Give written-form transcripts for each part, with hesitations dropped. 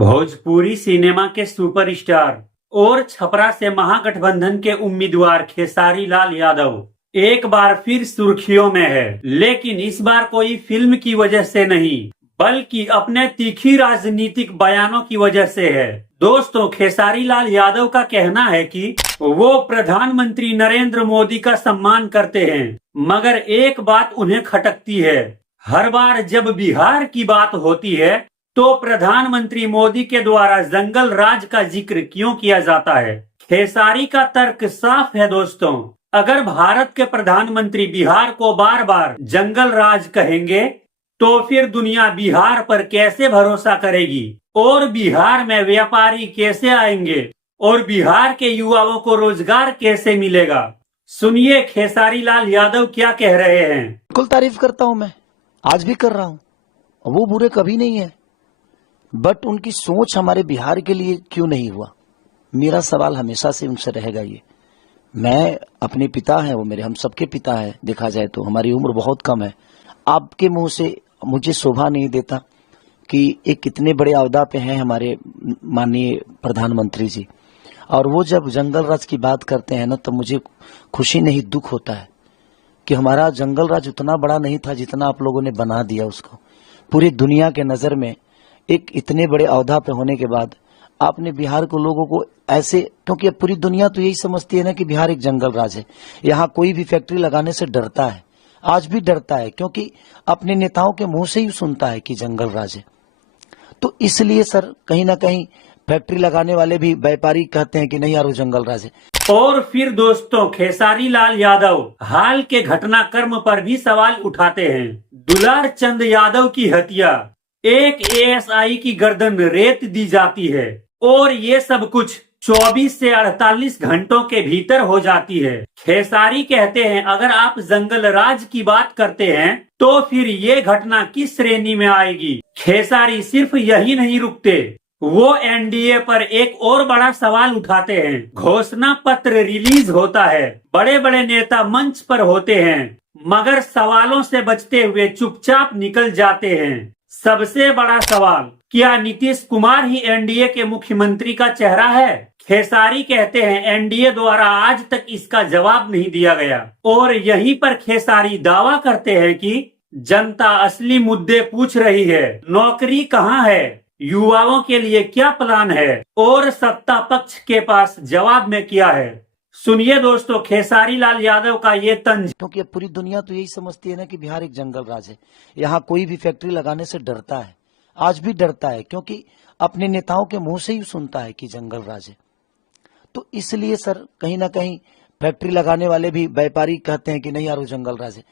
Bhojpuri cinema के superstar और छपरा से महागठबंधन के उम्मीदवार खेसारी लाल यादव एक बार फिर सुर्खियों में है, लेकिन इस बार कोई फिल्म की वजह से नहीं बल्कि अपने तीखी राजनीतिक बयानों की वजह से है। दोस्तों, खेसारी लाल यादव का कहना है कि वो प्रधानमंत्री नरेंद्र मोदी का सम्मान करते हैं, मगर एक बात उन्हें खटकती है। हर बार जब बिहार की बात होती है तो प्रधानमंत्री मोदी के द्वारा जंगल राज का जिक्र क्यों किया जाता है। खेसारी का तर्क साफ है दोस्तों, अगर भारत के प्रधानमंत्री बिहार को बार बार जंगल राज कहेंगे तो फिर दुनिया बिहार पर कैसे भरोसा करेगी और बिहार में व्यापारी कैसे आएंगे और बिहार के युवाओं को रोजगार कैसे मिलेगा। सुनिए खेसारी लाल यादव क्या कह रहे हैं। बिल्कुल तारीफ करता हूं, मैं आज भी कर रहा हूं, वो बुरे कभी नहीं है, बट उनकी सोच हमारे बिहार के लिए क्यों नहीं हुआ, मेरा सवाल हमेशा से उनसे रहेगा। ये मैं अपने पिता हैं, वो मेरे हम सबके पिता हैं, देखा जाए तो हमारी उम्र बहुत कम है। आपके मुंह से मुझे शोभा नहीं देता कि एक कितने बड़े अहदा पे हैं हमारे माननीय प्रधानमंत्री जी, और वो जब जंगल राज की बात करते हैं ना तो मुझे खुशी नहीं दुख होता है कि हमारा जंगल राज उतना बड़ा नहीं था जितना आप लोगों ने बना दिया उसको। पूरी दुनिया के नजर में एक इतने बड़े अहदा पे होने के बाद आपने बिहार को लोगों को ऐसे, क्योंकि अब पूरी दुनिया तो यही समझती है ना कि बिहार एक जंगल राज है, यहाँ कोई भी फैक्ट्री लगाने से डरता है, आज भी डरता है, क्योंकि अपने नेताओं के मुंह से ही सुनता है कि जंगल राज है। तो इसलिए सर कहीं ना कहीं फैक्ट्री लगाने वाले भी व्यापारी कहते हैं कि नहीं यार वो जंगल राज है। और फिर दोस्तों, खेसारी लाल यादव हाल के घटनाक्रम पर भी सवाल उठाते हैं। दुलार चंद यादव की हत्या, एक एएसआई की गर्दन रेत दी जाती है और ये सब कुछ 24 से 48 घंटों के भीतर हो जाती है। खेसारी कहते हैं अगर आप जंगल राज की बात करते हैं तो फिर ये घटना किस श्रेणी में आएगी। खेसारी सिर्फ यही नहीं रुकते, वो एनडीए पर एक और बड़ा सवाल उठाते हैं। घोषणा पत्र रिलीज होता है, बड़े बड़े नेता मंच पर होते हैं, मगर सवालों से बचते हुए चुपचाप निकल जाते हैं। सबसे बड़ा सवाल, क्या नीतीश कुमार ही एनडीए के मुख्यमंत्री का चेहरा है। खेसारी कहते हैं एनडीए द्वारा आज तक इसका जवाब नहीं दिया गया और यहीं पर खेसारी दावा करते हैं कि जनता असली मुद्दे पूछ रही है। नौकरी कहाँ है, युवाओं के लिए क्या प्लान है और सत्ता पक्ष के पास जवाब में क्या है। सुनिए दोस्तों खेसारी लाल यादव का ये तंज। क्योंकि अब पूरी दुनिया तो यही समझती है ना कि बिहार एक जंगल राज है, यहाँ कोई भी फैक्ट्री लगाने से डरता है, आज भी डरता है, क्योंकि अपने नेताओं के मुंह से ही सुनता है कि जंगल राज है। तो इसलिए सर कहीं ना कहीं फैक्ट्री लगाने वाले भी व्यापारी कहते हैं कि नहीं यार वो जंगल राज है।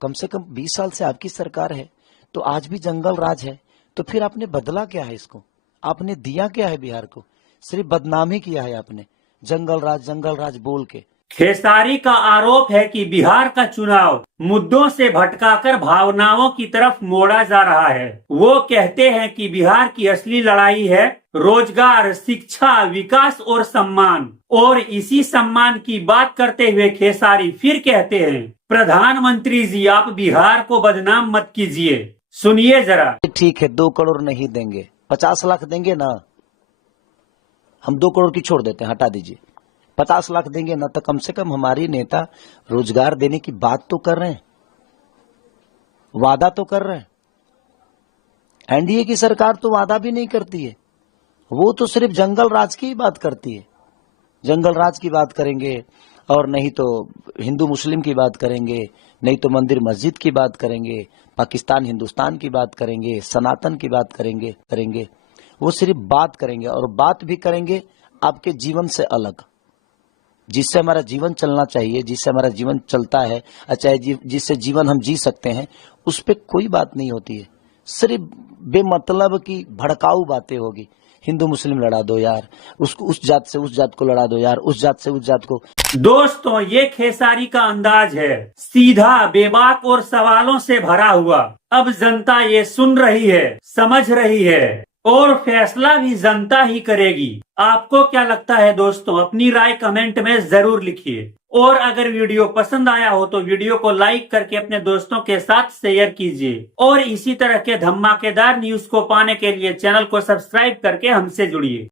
कम से कम 20 साल से आपकी सरकार है तो आज भी जंगल राज है, तो फिर आपने बदला क्या है इसको, आपने दिया क्या है बिहार को, सिर्फ बदनामी किया है आपने जंगल राज बोल के। खेसारी का आरोप है कि बिहार का चुनाव मुद्दों से भटकाकर भावनाओं की तरफ मोड़ा जा रहा है। वो कहते हैं कि बिहार की असली लड़ाई है रोजगार, शिक्षा, विकास और सम्मान। और इसी सम्मान की बात करते हुए खेसारी फिर कहते हैं प्रधानमंत्री जी आप बिहार को बदनाम मत कीजिए। सुनिए जरा। ठीक है 2 करोड़ नहीं देंगे, 50 लाख देंगे ना, हम 2 करोड़ की छोड़ देते हैं, हटा दीजिए। 50 लाख देंगे ना तो कम से कम हमारी नेता रोजगार देने की बात तो कर रहे हैं, वादा तो कर रहे हैं। एनडीए की सरकार तो वादा भी नहीं करती है, वो तो सिर्फ जंगल राज की ही बात करती है। जंगल राज की बात करेंगे और नहीं तो हिंदू मुस्लिम की बात करेंगे, नहीं तो मंदिर मस्जिद की बात करेंगे, पाकिस्तान हिंदुस्तान की बात करेंगे, सनातन की बात करेंगे। वो सिर्फ बात करेंगे और बात भी करेंगे आपके जीवन से अलग, जिससे हमारा जीवन चलना चाहिए, जिससे हमारा जीवन चलता है, चाहे जिससे जीवन हम जी सकते हैं, उस पर कोई बात नहीं होती है। सिर्फ बेमतलब की भड़काऊ बातें होगी। हिंदू मुस्लिम लड़ा दो यार, उसको उस जात से उस जात को लड़ा दो यार, उस जात से उस जात को। दोस्तों ये खेसारी का अंदाज है, सीधा, बेबाक और सवालों से भरा हुआ। अब जनता ये सुन रही है, समझ रही है। और फैसला भी जनता ही करेगी। आपको क्या लगता है दोस्तों? अपनी राय कमेंट में जरूर लिखिए। और अगर वीडियो पसंद आया हो तो वीडियो को लाइक करके अपने दोस्तों के साथ शेयर कीजिए। और इसी तरह के धमाकेदार न्यूज को पाने के लिए चैनल को सब्सक्राइब करके हमसे जुड़िए।